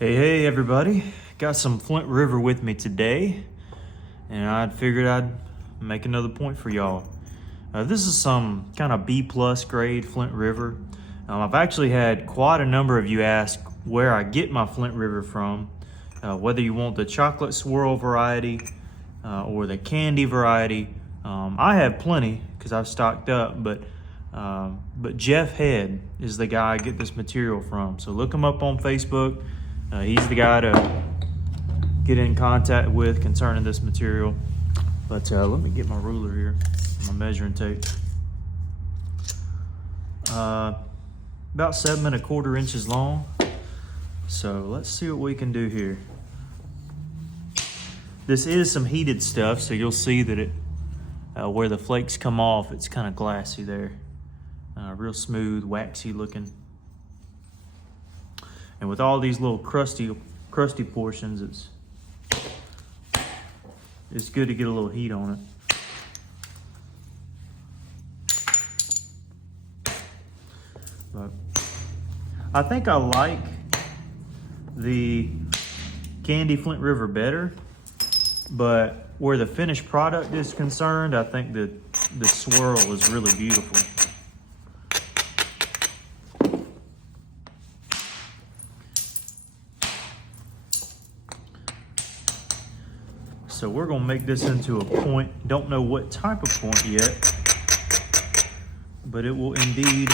Hey everybody, got some Flint River with me today, and I figured I'd make another point for y'all. This is some kind of B+ grade Flint River. I've actually had quite a number of you ask where I get my Flint River from, whether you want the chocolate swirl variety or the candy variety. I have plenty because I've stocked up, but Jeff Head is the guy I get this material from. So look him up on Facebook. He's the guy to get in contact with concerning this material. But let me get my ruler here, my measuring tape. About 7¼ inches long. So let's see what we can do here. This is some heated stuff, so you'll see that it, where the flakes come off, it's kind of glassy there. Real smooth, waxy looking. And with all these little crusty portions, it's good to get a little heat on it. But I think I like the Candy Flint River better, but where the finished product is concerned, I think the swirl is really beautiful. So we're gonna make this into a point. Don't know what type of point yet, but it will indeed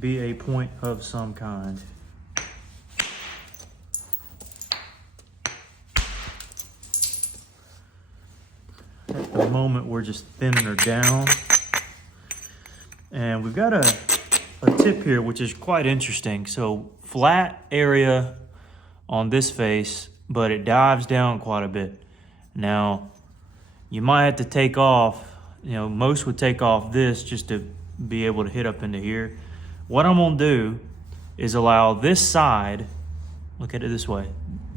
be a point of some kind. At the moment, we're just thinning her down. And we've got a tip here, which is quite interesting. So flat area on this face, but it dives down quite a bit. Now, you might have to take off, most would take off this just to be able to hit up into here. What I'm gonna do is allow this side, look at it this way,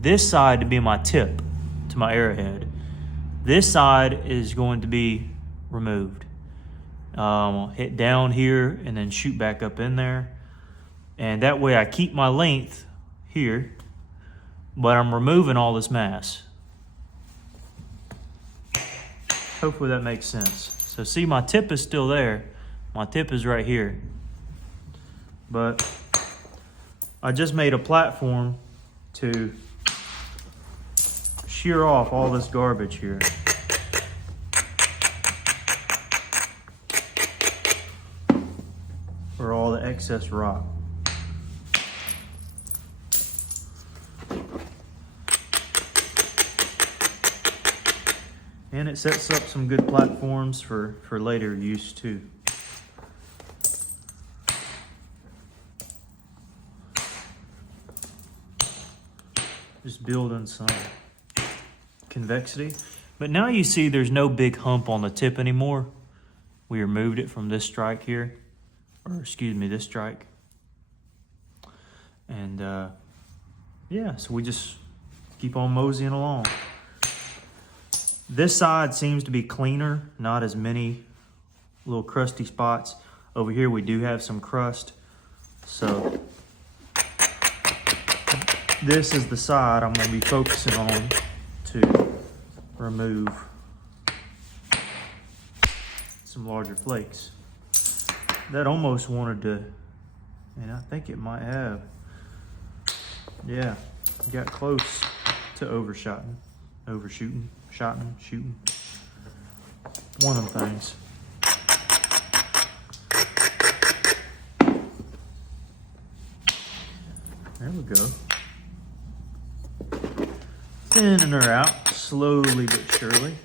this side to be my tip to my arrowhead. This side is going to be removed. I'll hit down here and then shoot back up in there. And that way I keep my length here, but I'm removing all this mass. Hopefully that makes sense. So see, my tip is still there. My tip is right here. But I just made a platform to shear off all this garbage here. Or all the excess rock. And it sets up some good platforms for later use too. Just building some convexity. But now you see there's no big hump on the tip anymore. We removed it from this strike here, or excuse me, this strike. And yeah, so we just keep on moseying along. This side seems to be cleaner, not as many little crusty spots. Over here we do have some crust. So this is the side I'm going to be focusing on to remove some larger flakes. That almost wanted to, and I think it might have. Yeah, got close to overshooting. Shooting. One of them things. There we go. Thinning her out slowly but surely.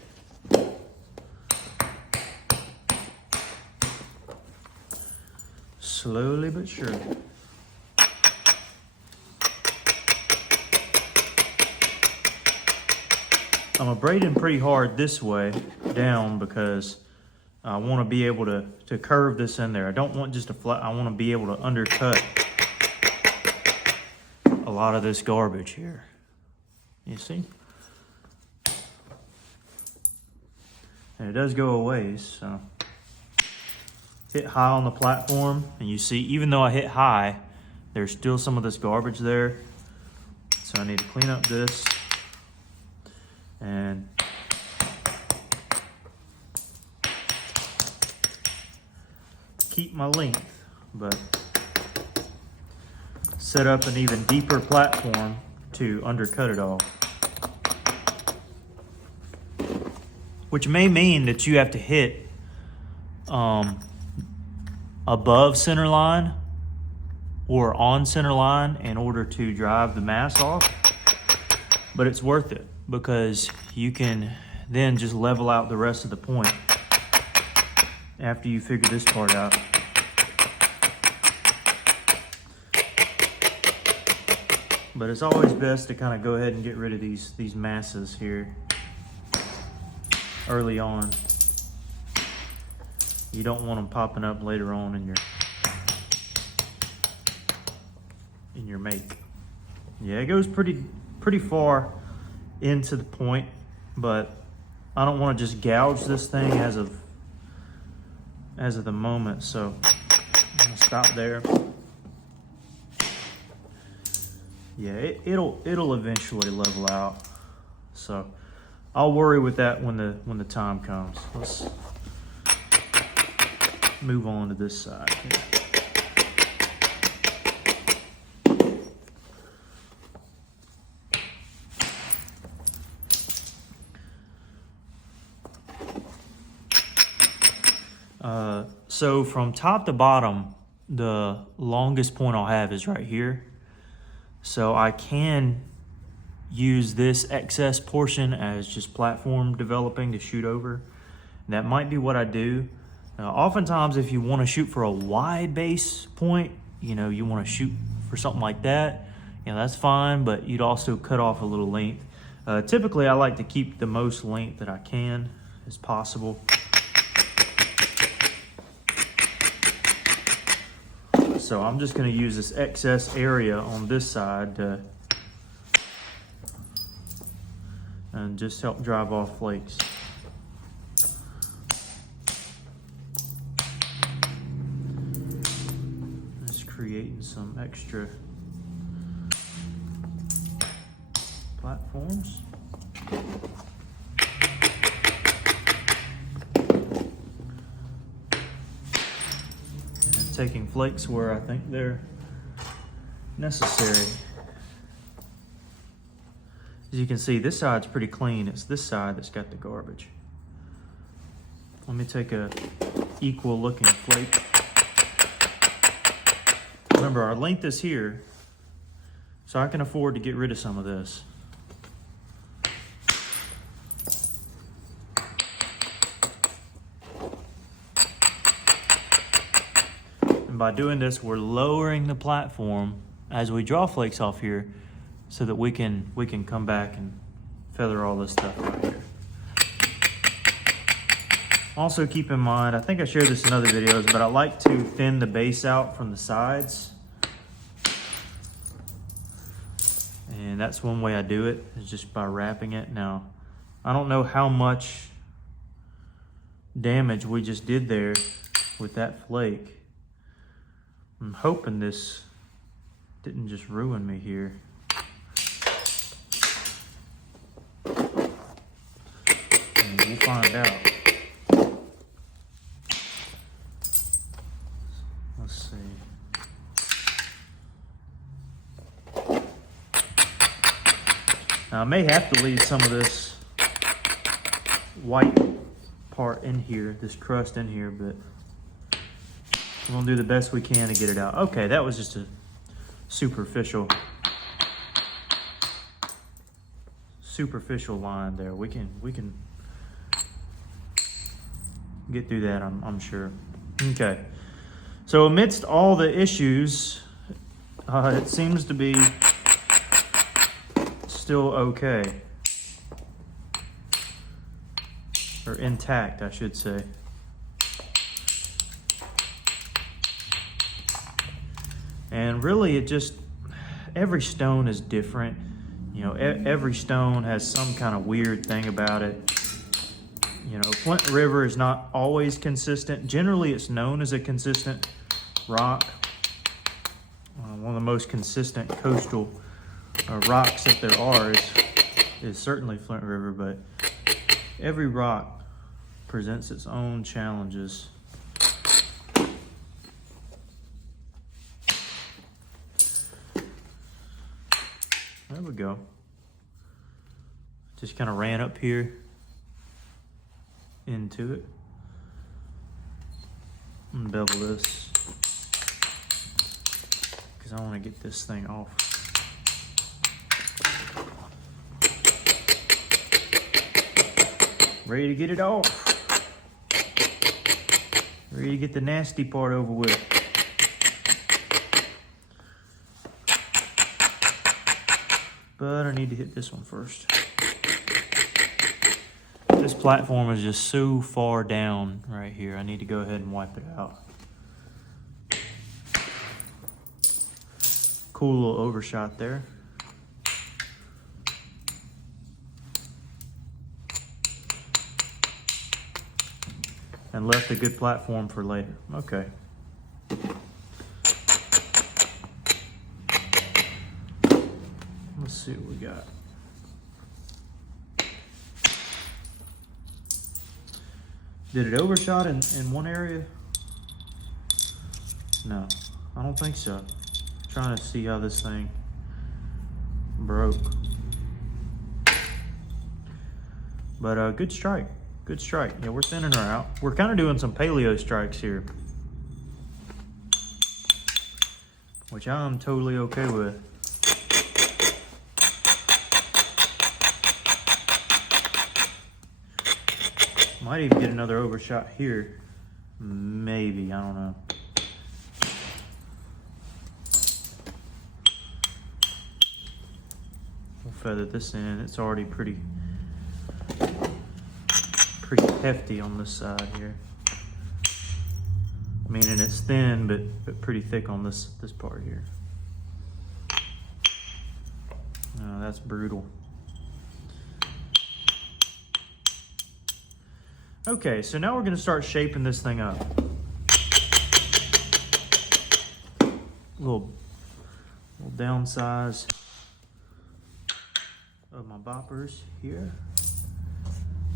Slowly but surely. I'm braiding pretty hard this way down because I want to be able to curve this in there. I don't want just a flat, I want to be able to undercut a lot of this garbage here. You see? And it does go a ways, so. Hit high on the platform, and you see, even though I hit high, there's still some of this garbage there. So I need to clean up this and keep my length, but set up an even deeper platform to undercut it all. Which may mean that you have to hit above center line or on center line in order to drive the mass off. But it's worth it because you can then just level out the rest of the point after you figure this part out. But it's always best to kind of go ahead and get rid of these masses here early on. You don't want them popping up later on in your make. Yeah, it goes pretty far into the point, but I don't want to just gouge this thing as of the moment, so I'm gonna stop there. Yeah, it'll eventually level out, so I'll worry with that when the time comes. Let's move on to this side here. So from top to bottom, the longest point I'll have is right here. So I can use this excess portion as just platform developing to shoot over. That might be what I do. Oftentimes, if you want to shoot for a wide base point, you want to shoot for something like that, that's fine, but you'd also cut off a little length. Typically, I like to keep the most length that I can as possible. So I'm just going to use this excess area on this side and just help drive off flakes. Just creating some extra platforms. Taking flakes where I think they're necessary. As you can see, this side's pretty clean. It's this side that's got the garbage. Let me take a equal looking flake. Remember, our length is here, so I can afford to get rid of some of this. By doing this, we're lowering the platform as we draw flakes off here so that we can come back and feather all this stuff out here. Also keep in mind, I think I shared this in other videos, but I like to thin the base out from the sides. And that's one way I do it, is just by wrapping it. Now, I don't know how much damage we just did there with that flake. I'm hoping this didn't just ruin me here. And we'll find out. Let's see. Now I may have to leave some of this white part in here, this crust in here, but we're gonna do the best we can to get it out. Okay, that was just a superficial line there. We can get through that, I'm sure. Okay, so amidst all the issues, it seems to be still okay, or intact, I should say. And really, every stone is different. Every stone has some kind of weird thing about it. Flint River is not always consistent. Generally, it's known as a consistent rock. One of the most consistent coastal rocks that there are is certainly Flint River, but every rock presents its own challenges. There we go. Just kind of ran up here into it. And bevel this because I want to get this thing off. Ready to get it off. Ready to get the nasty part over with. But I need to hit this one first. This platform is just so far down right here. I need to go ahead and wipe it out. Cool little overshot there. And left a good platform for later. Okay. Let's see what we got. Did it overshot in one area? No, I don't think so. Trying to see how this thing broke. But good strike, good strike. Yeah, we're thinning her out. We're kind of doing some paleo strikes here, which I'm totally okay with. Might even get another overshot here. Maybe, I don't know. We'll feather this in. It's already pretty hefty on this side here. Meaning it's thin, but pretty thick on this part here. That's brutal. Okay, so now we're going to start shaping this thing up. Little downsize of my boppers here.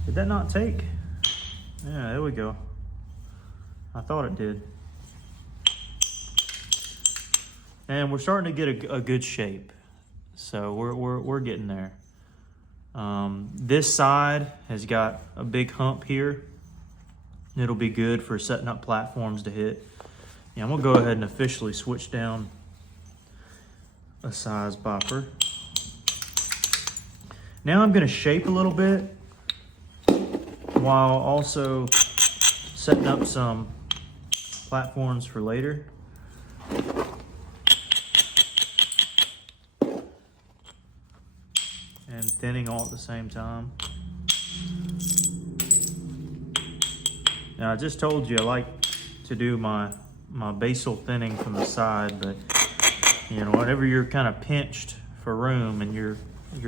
Did that not take? Yeah, there we go. I thought it did. And we're starting to get a good shape. So we're getting there. This side has got a big hump here. It'll be good for setting up platforms to hit. Yeah, I'm gonna go ahead and officially switch down a size bopper. Now I'm gonna shape a little bit while also setting up some platforms for later. And thinning all at the same time. Now I just told you I like to do my basal thinning from the side, but you know, whenever you're kind of pinched for room and your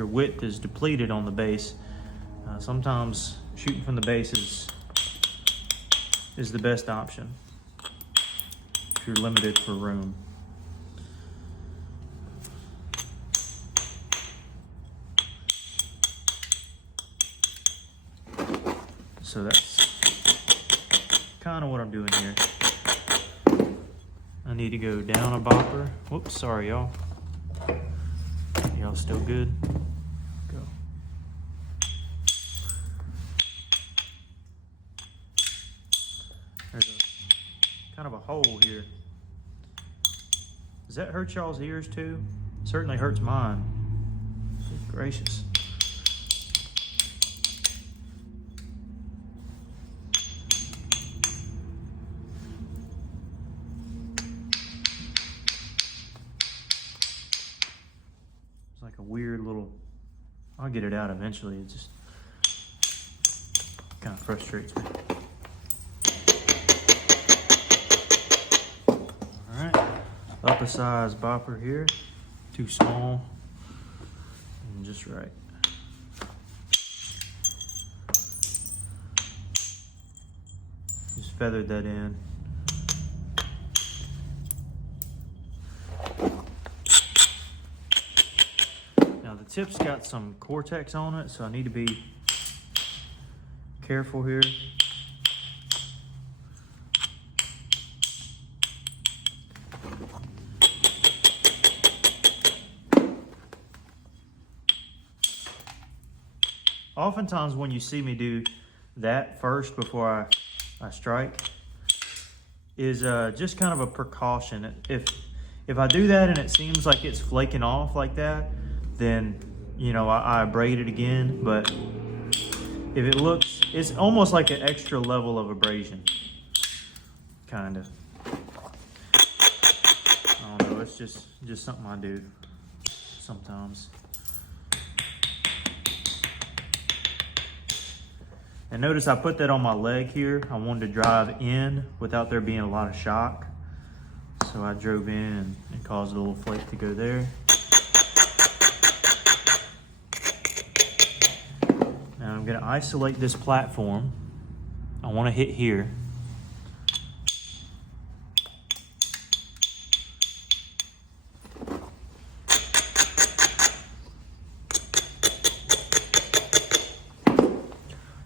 width is depleted on the base, sometimes shooting from the base is the best option if you're limited for room. So that's kind of what I'm doing here. I need to go down a bopper. Whoops, sorry y'all. Y'all still good? Go. There's a kind of a hole here. Does that hurt y'all's ears too? It certainly hurts mine. Good gracious. Like a weird little, I'll get it out eventually. It just kind of frustrates me. All right, up a size bopper here, too small, and just right. Just feathered that in. Now the tip's got some Cortex on it, so I need to be careful here. Oftentimes when you see me do that first before I strike is just kind of a precaution. If I do that and it seems like it's flaking off like that, then you know I abrade it again. But if it looks, it's almost like an extra level of abrasion, kind of. I don't know, it's just something I do sometimes. And notice I put that on my leg here. I wanted to drive in without there being a lot of shock. So I drove in and caused a little flake to go there. Now I'm gonna isolate this platform. I wanna hit here.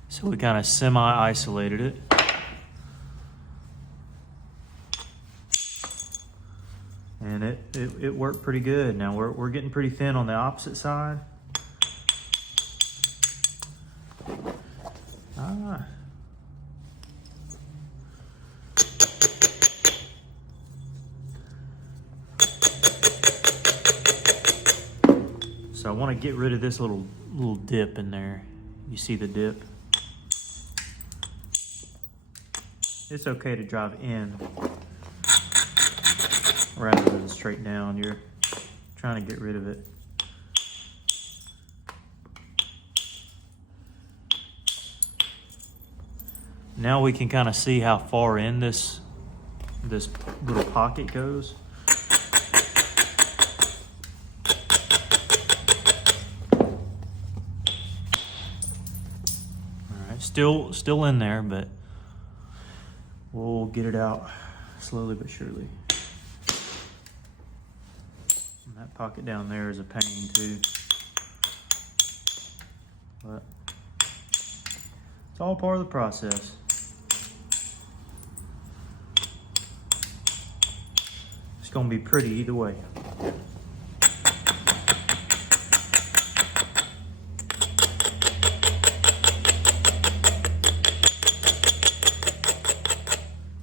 So we kind of semi-isolated it. And it worked pretty good. Now we're getting pretty thin on the opposite side. So I want to get rid of this little dip in there. You see the dip? It's okay to drive in rather than straight down. You're trying to get rid of it. Now we can kind of see how far in this little pocket goes. All right, still in there, but we'll get it out slowly but surely. And that pocket down there is a pain too. But it's all part of the process. It's gonna be pretty either way.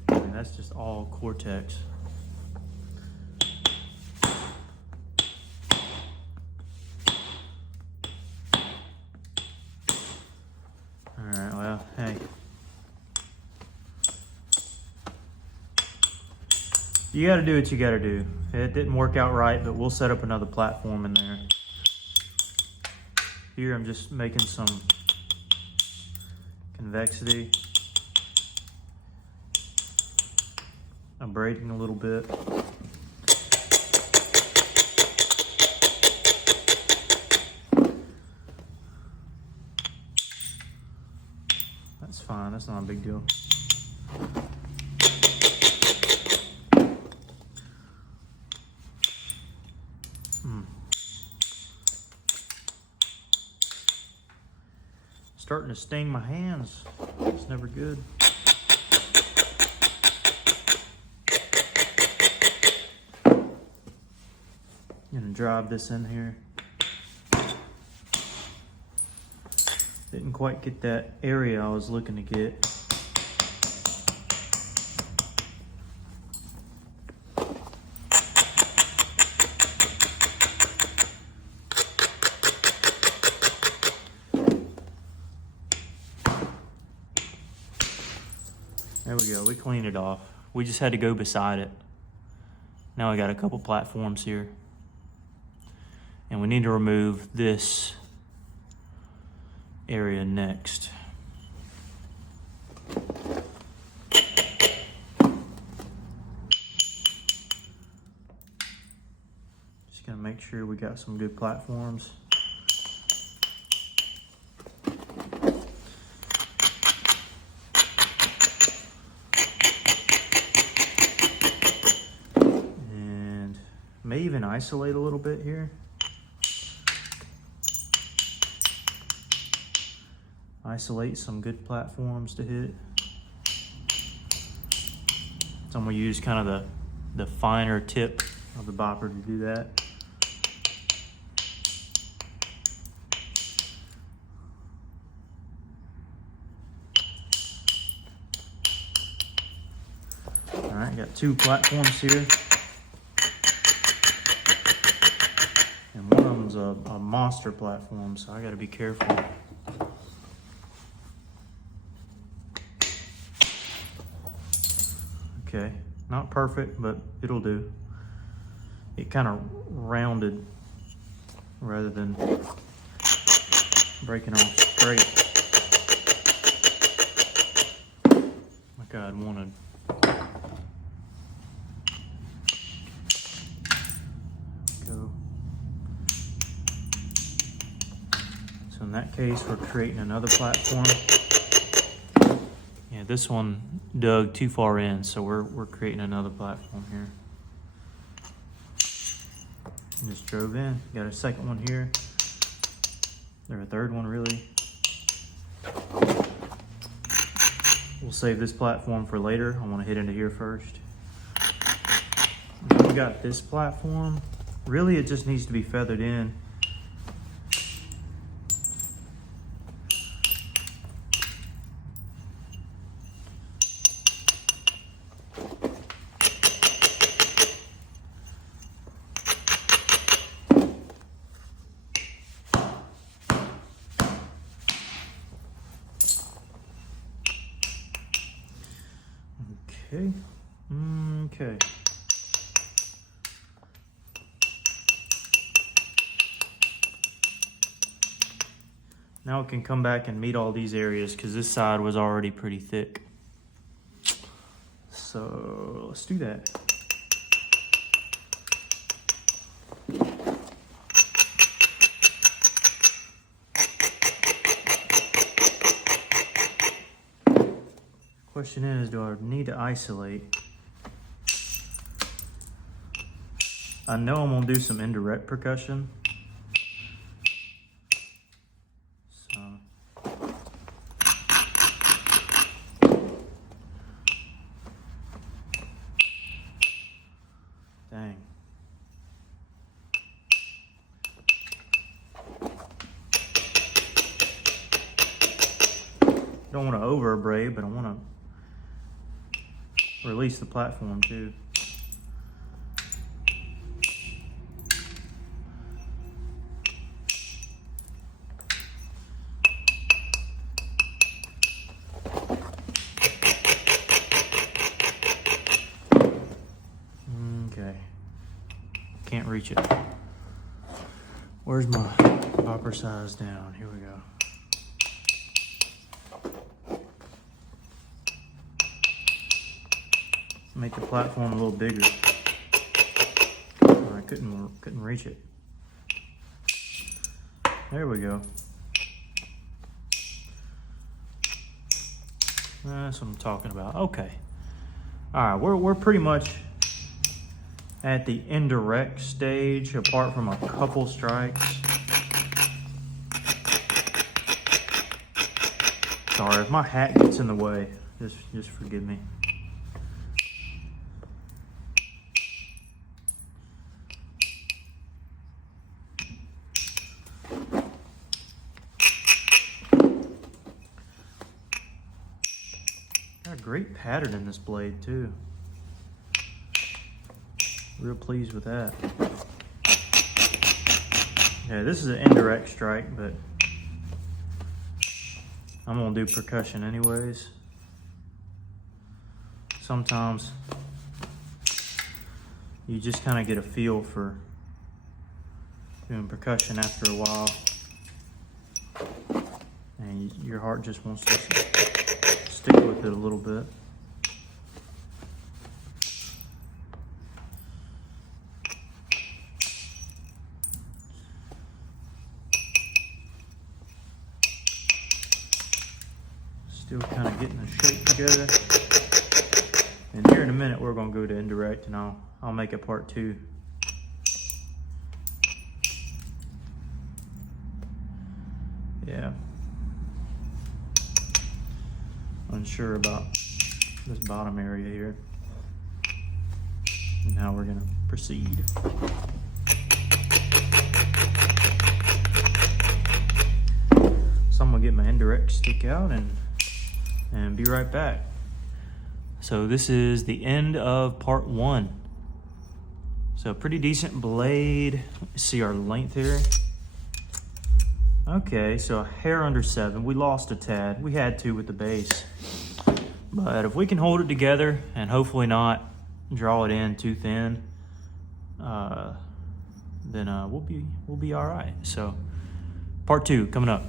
That's just all Cortex. All right, well, hey. You gotta do what you gotta do. It didn't work out right, but we'll set up another platform in there. Here I'm just making some convexity. I'm braiding a little bit. That's fine, that's not a big deal. Starting to sting my hands. It's never good. Gonna drive this in here. Didn't quite get that area I was looking to get. There we go, we cleaned it off. We just had to go beside it. Now we got a couple platforms here. And we need to remove this area next. Just gonna make sure we got some good platforms. even isolate a little bit here. Isolate some good platforms to hit. So I'm gonna use kind of the finer tip of the bopper to do that. All right, got 2 platforms here. And one of them's a monster platform, so I gotta be careful. Okay, not perfect, but it'll do. It kind of rounded rather than breaking off straight like I'd wanted. Go. So in that case, we're creating another platform. Yeah, this one dug too far in, so we're creating another platform here. Just drove in. Got a second one here. Or a third one, really. We'll save this platform for later. I want to hit into here first. We got this platform. Really, it just needs to be feathered in. Okay. Okay. Now it can come back and meet all these areas because this side was already pretty thick. So let's do that. Question is, do I need to isolate? I know I'm gonna do some indirect percussion. So dang. Don't want to over abrade, but I want to release the platform too. Okay, can't reach it. Where's my bopper size down? Here we go. Make the platform a little bigger. I couldn't reach it. There we go. That's what I'm talking about. Okay. All right, we're pretty much at the indirect stage, apart from a couple strikes. Sorry if my hat gets in the way. Just forgive me. Got a great pattern in this blade too. Real pleased with that. Yeah, this is an indirect strike, but I'm gonna do percussion anyways. Sometimes you just kind of get a feel for doing percussion after a while, and your heart just wants to stick with it a little bit. Still kind of getting the shape together. And here in a minute, we're gonna go to indirect, and I'll make a part 2. Yeah. Unsure about this bottom area here and how we're gonna proceed. So I'm gonna get my indirect stick out and be right back. So this is the end of part 1. So pretty decent blade. Let's see our length here. Okay, so a hair under 7. We lost a tad. We had to with the base. But if we can hold it together and hopefully not draw it in too thin, then we'll be all right. So part 2 coming up.